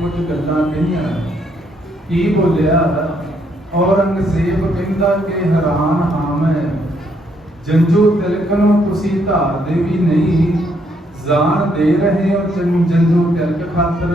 कुछ गल्लां कहियां की बोलिया औरंगजेब कहंदा कि हैरान हां मैं जंजू तिलक नूं तुसीं धारदे भी नहीं जान दे रहे हो जंजू तिलक खातर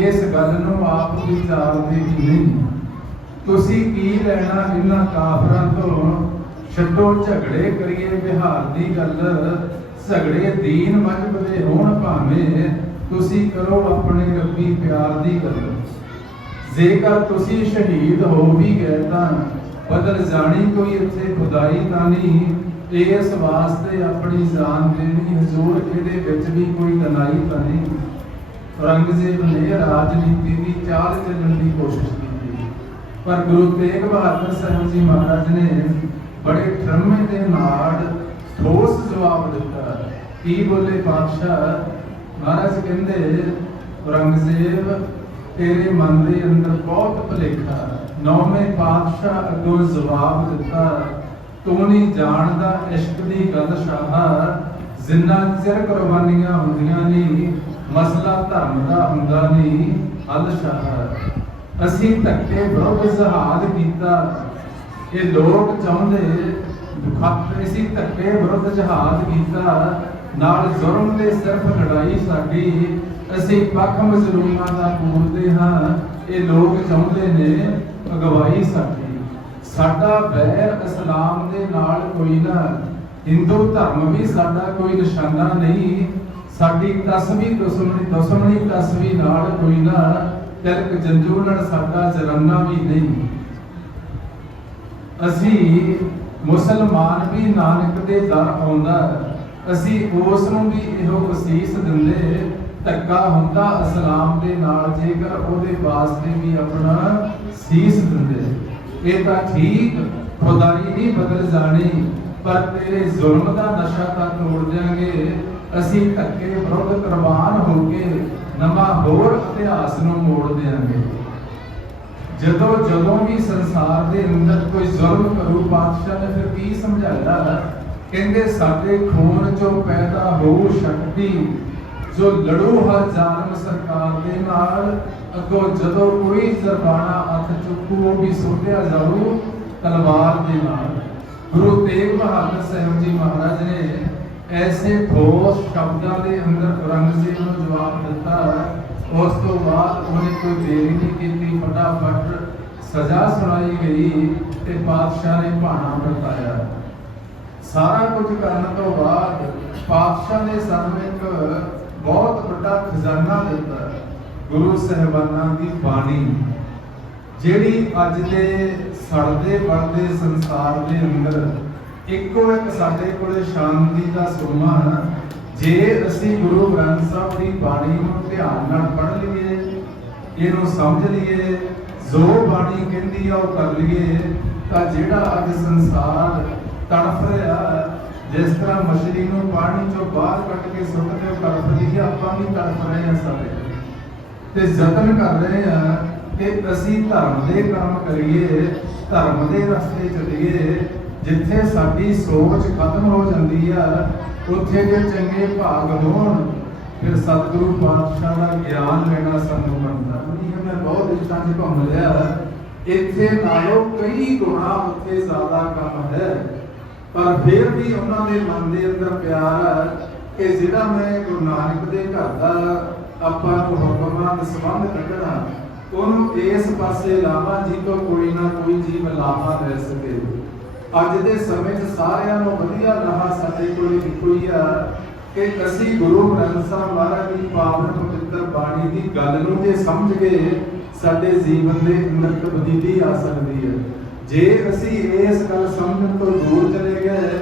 इस गल नूं आप विचारदे भी नहीं तुसीं की लैना इन्हां काफरां तों छड्डो झगड़े करिए बिहार दी गल झगड़े दीन मजहब दे होण भावें तुसी करो अपने रब्बी प्यार दी गल जेकर तुसी शहीद हो भी गए तां बदल जानी कोई इत्थे खुदाई तां नहीं इस वास्ते अपनी जान देनी हजूर इहदे विच भी कोई तनाई तां नहीं। औरंगजेब ने राजनीति की चाल चलण की कोशिश की पर गुरु तेग बहादुर साहब जी महाराज ने बड़े ठरमे दे नाल ठोस जवाब दिता। की बोले बादशाह महाराज कहंदे औरंगजेब तेरे मन के अंदर बहुत भुलेखा नौवें पातशाह अगों जवाब दिता तू नहीं जानदा इश्क दी गल शाह जिन्ना चिर कुर्बानियां हुंदियां नहीं मसला धर्म दा हुंदा नहीं हल शाह असीं धक्के विरुद्ध जहाद कीता ये लोग चाहुंदे असीं धक्के विरुद्ध जहाद कीता नाल जुर्म दे सिर्फ लड़ाई साडी असीं पक्ष मजलूमां दा पूरदे हां ये लोग चाहुंदे ने अगवाई साडी साडा वैर इस्लाम दे नाल कोई ना हिंदू धर्म भी साडा कोई निशाना नहीं साडी तस्वीर दुश्मनी तस्वीर नाल कोई ना तिलक जंजू नाल साडा जरना भी नहीं असीं मुसलमान भी नानक दे दर आउंदा असी उस नूं भी इहो वसीस दिंदे धक्का हुंदा इस्लाम दे नाल जेकर ओहदे वास्ते भी अपना सीस दिंदे ये तां ठीक खुदाई नहीं बदल जानी पर तेरे जुल्म दा नशा तां तोड़ देंगे असी धक्के विरुद्ध कुर्बान हो के नवां होर इतिहास नूं मोड़ देंगे। जदों जदों भी संसार दे अंदर कोई जुल्म करू बादशाह ने फिर की समझाया कहंदे साडे खून चों पैदा हो शक्ति जो लड़ो हर जालिम सरकार दे नाल अगों जदों कोई जरबाना हथ चुकू भी सुटिया जाऊ तलवार दे नाल। गुरु तेग बहादुर साहब जी महाराज ने ऐसे ठोस शब्दां दे अंदर औरंगजेब नूं जवाब दिता। उस तो बाद उन्हें कोई देरी नहीं की फटाफट सजा सुनाई गई ते बादशाह ने भाना बताया। सारा कुछ करने तो बाद पातशाह ने सानू एक बहुत बड़ा खजाना दिता गुरु साहिबाना की बाणी जिहड़ी अज दे सड़दे बढ़दे संसार दे अंदर इको एक साडे कोले शांति का सुरमा जे असी गुरु ग्रंथ साहब की बाणी नूं ध्यान नाल पढ़ लईए इहनूं समझ लईए जो बाणी कहंदी आ ओह कर लईए तां जिहड़ा अज संसार तड़फ रहा जिस तरह मछली नूं पानी चों बाहर कट के सुटते हो तड़फ रही है आपां भी तड़फ रहे हैं सारे ते जतन कर रहे हैं कि असीं धर्म दे काम करिए धर्म दे रस्ते चलिए जिथे साडी सोच खत्म हो जाती है उत्थे जे चंगे भाग होण फिर सतगुरु पातशाह का ज्ञान लेना सानू बनता। मैं बहुत इच्छा च घूम लिया इत्थे नालों कई गुणा उत्थे ज्यादा काम है पर फिर भी उन्होंने मन के अंदर प्यार है कि जिहड़ा मैं गुरु नानक दे घर का आपां नूं हुक्म नाल संबंध कढना उन्होंने इस पासे लावा जी तो कोई ना कोई जीव लावा ले सके। अज दे समय च सारियां नूं वधिया राह साडे कोल इक्को ही आ कि असीं गुरु ग्रंथ साहिब महाराज की पावन पवित्र बाणी की गल नूं जे समझ गए साडे जीवन दे अंदर तब्दीली आ सकदी है। जे असी इस गल समझण तो दूर चले गए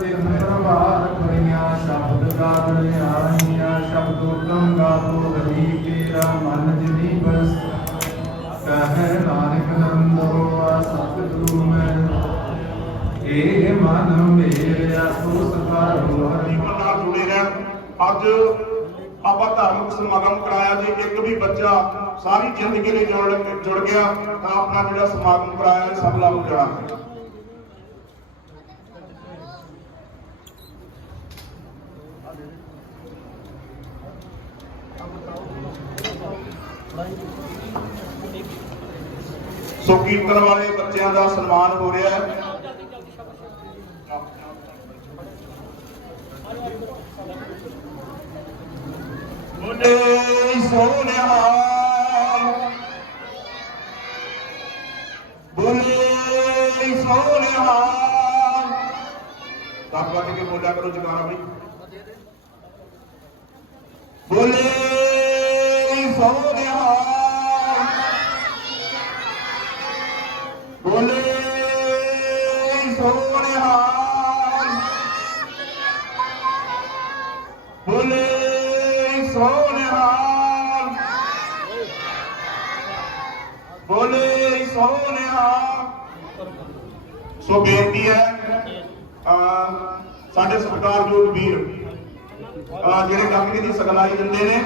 ते प्रभात करिया शब्द गावण आईया शब्द उत्तम गावो हरि केरा मन जिनी बस कहे नानक नंदो सतगुरु मैं ए मन मेरा सो सकार हो हरि नाल जुड़े रह। अज ਆਪਾਂ ਧਾਰਮਿਕ ਸਮਾਗਮ ਕਰਾਇਆ ਜੀ ਇੱਕ ਵੀ ਬੱਚਾ ਸਾਰੀ ਜ਼ਿੰਦਗੀ ਲਈ ਜੁੜ ਗਿਆ ਤਾਂ ਆਪਣਾ ਜਿਹੜਾ ਸਮਾਗਮ ਕਰਾਇਆ ਸਫਲਾ ਹੋ ਜਾਣਾ। सो कीर्तन वाले बच्चों का सन्मान हो रहा है। बोले सोनिया बोले सोनिया बात बात के बोला करो जगाना भाई। बोले सोनिया बोले सोनिया बोले सोनिया बोले सोनिया। सो बेनती है साडे सत्कारयोग वीर ਜਿਹੜੇ ਕਾਕੀ ਦੀ ਸਗਲਾਈ ਦਿੰਦੇ ਨੇ,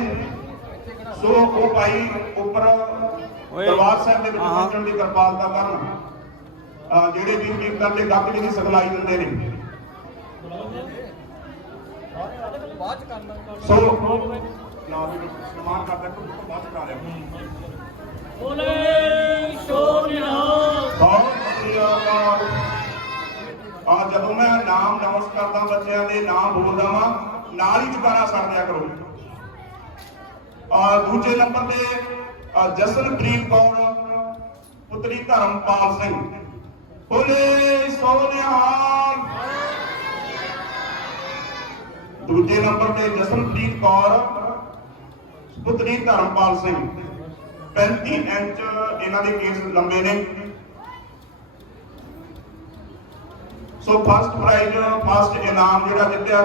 ਸੋ ਉਹ ਭਾਈ ਉੱਪਰ ਦਰਬਾਰ ਸਾਹਿਬ ਦੇ ਵਿੱਚ ਪਹੁੰਚਣ ਦੀ ਕਿਰਪਾਲਤਾ ਕਰਨ। ਜਿਹੜੇ ਵੀਰ ਕੀਰਤਨ ਦੇ ਕਾਕੀ ਦੀ ਸਗਲਾਈ ਦਿੰਦੇ ਨੇ, ਸੋ ਸਨਮਾਨ ਕਰਦਾ ਕਿ ਬਾਅਦ ਚ ਕਰ ਰਿਹਾ। ਬੋਲੇ ਸੋਨਿਆ ਜਦੋਂ ਮੈਂ ਨਾਮ ਅਨਾਉਂਸ ਕਰਦਾ ਬੱਚਿਆਂ ਦੇ ਨਾਮ ਬੋਲਦਾ ਵਾਂ, ਨਾਲ ਹੀ ਜੁਗਾਰਾ ਛੱਡ ਦਿਆ ਕਰੋ। ਦੂਜੇ ਨੰਬਰ ਤੇ ਜਸਨਪ੍ਰੀਤ ਕੌਰ ਪੁੱਤਰੀ ਧਰਮਪਾਲ ਸਿੰਘ। ਬੋਲੇ ਸੋਨਿਹਾਲ। ਦੂਜੇ ਨੰਬਰ ਤੇ ਜਸਨਪ੍ਰੀਤ ਕੌਰ ਪੁੱਤਰੀ ਧਰਮਪਾਲ ਸਿੰਘ। 35 ਇੰਚ ਇਹਨਾਂ ਦੇ ਕੇਸ ਲੰਬੇ ਨੇ। ਸੋ ਫਸਟ ਪ੍ਰਾਈਜ਼ ਫਸਟ ਇਨਾਮ ਜਿਹੜਾ ਜਿੱਤਿਆ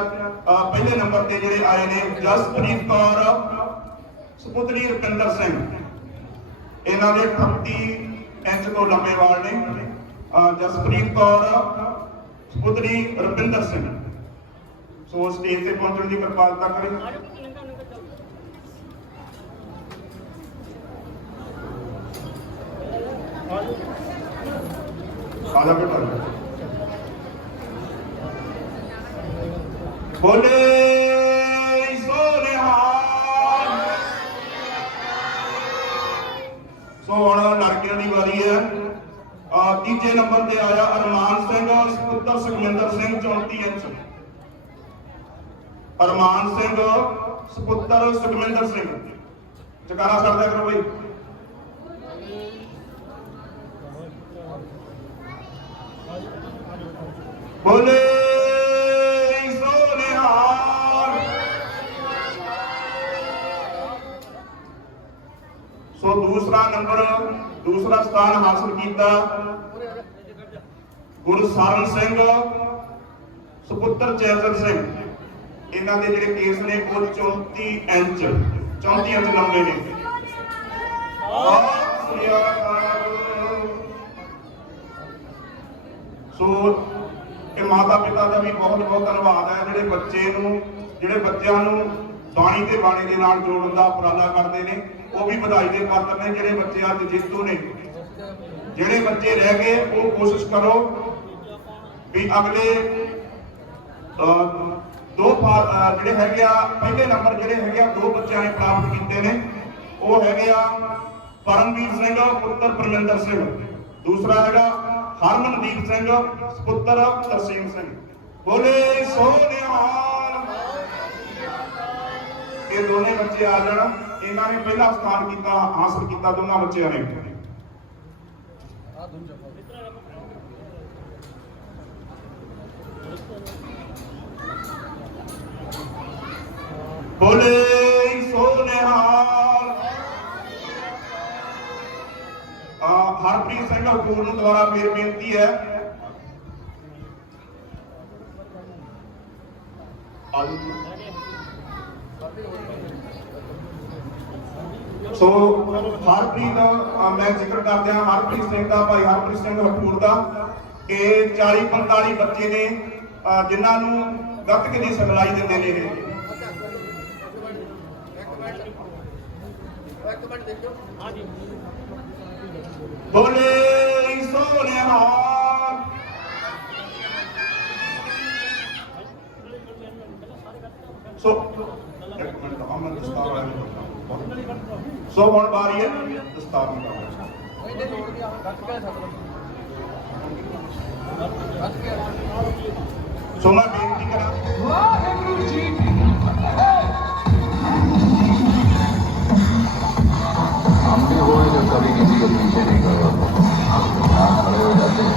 ਪਹਿਲੇ ਨੰਬਰ ਤੇ ਜਿਹੜੇ ਆਏ ਨੇ ਜਸਪ੍ਰੀਤ ਕੌਰ ਸੁਪੁੱਤਰੀ ਰੁਪਿੰਦਰ ਸਿੰਘ। ਇਹਨਾਂ ਦੇ 38 ਇੰਚ ਤੋਂ ਲੰਬੇ ਵਾਲ ਨੇ। ਜਸਪ੍ਰੀਤ ਕੌਰ ਸੁਪੁੱਤਰੀ ਰੁਪਿੰਦਰ ਸਿੰਘ। ਸੋ ਸਟੇਜ ਤੇ ਪਹੁੰਚਣ ਦੀ ਕਿਰਪਾਲਤਾ ਕਰੇ। ਆਜਾ ਬੇਟਾ। बोले सोनिहाल। सो हुण लड़कियों की वारी है। तीजे नंबर ते आया अरमान सिंह सुपुत्र सुखविंदर सिंह 34 इंच। अरमान सिंह सुपुत्र सुखविंदर सिंह जकारा छड़ दिया करो भाई। बोले सो दूसरा नंबर दूसरा स्थान हासिल किया गुरसारण सिंह सुपुत्र जैसल सिंह। इन्हां दे जिहड़े केस ने वो 34 इंच लंबे ने। सो ये माता पिता का भी बहुत बहुत धन्यवाद है जिहड़े बच्चे नूं जिहड़े बच्चों नूं बाणी ते बाणी दे नाल जोड़न दा उपराला करदे ने। वो भी बधाई के पात्र ने। जिहड़े बच्चे अज जेतू ने, जिहड़े बच्चे रह गए वो कोशिश करो भी अगले दो जिहड़े हैगे आ पहले नंबर जिहड़े हैगे आ दो बच्चों ने प्राप्त किए ने। वो हैगे आ परमवीर सिंह पुत्र परमिंदर सिंह। दूसरा हैगा हरमनदीप सिंह पुत्र तरसेम सिंह। बोले सोनिहाल। ये दोनों बच्चे आ जाण। इन्होंने पहला स्थान किया हासिल किया दोनों बच्चों ने। बोले सोनिहाल। हरप्रीत सिंह हकूर द्वारा फिर बेनती है सो हरप्रीत मैं जिक्र करते हैं हरप्रीत सिंह का भाई हरप्रीत सिंह हकूर का कि 40-45 बच्चे ने जिन्होंने गतक की सिखलाई देते हैं। बोले सोनिहाल। सो एक मिनट अमन दस्तार ਸੋ ਹੁਣ ਵਾਰੀ ਹੈ ਦਸਤਾਰ ਦੀ। ਸੋ ਮੈਂ ਬੇਨਤੀ ਕਰਾਂ ਵਾਹਿਗੁਰੂ ਜੀ ਕੀ हम भी वो हैं जो कभी किसी के पीछे नहीं खड़े होते, आप खड़े हो जाते हैं।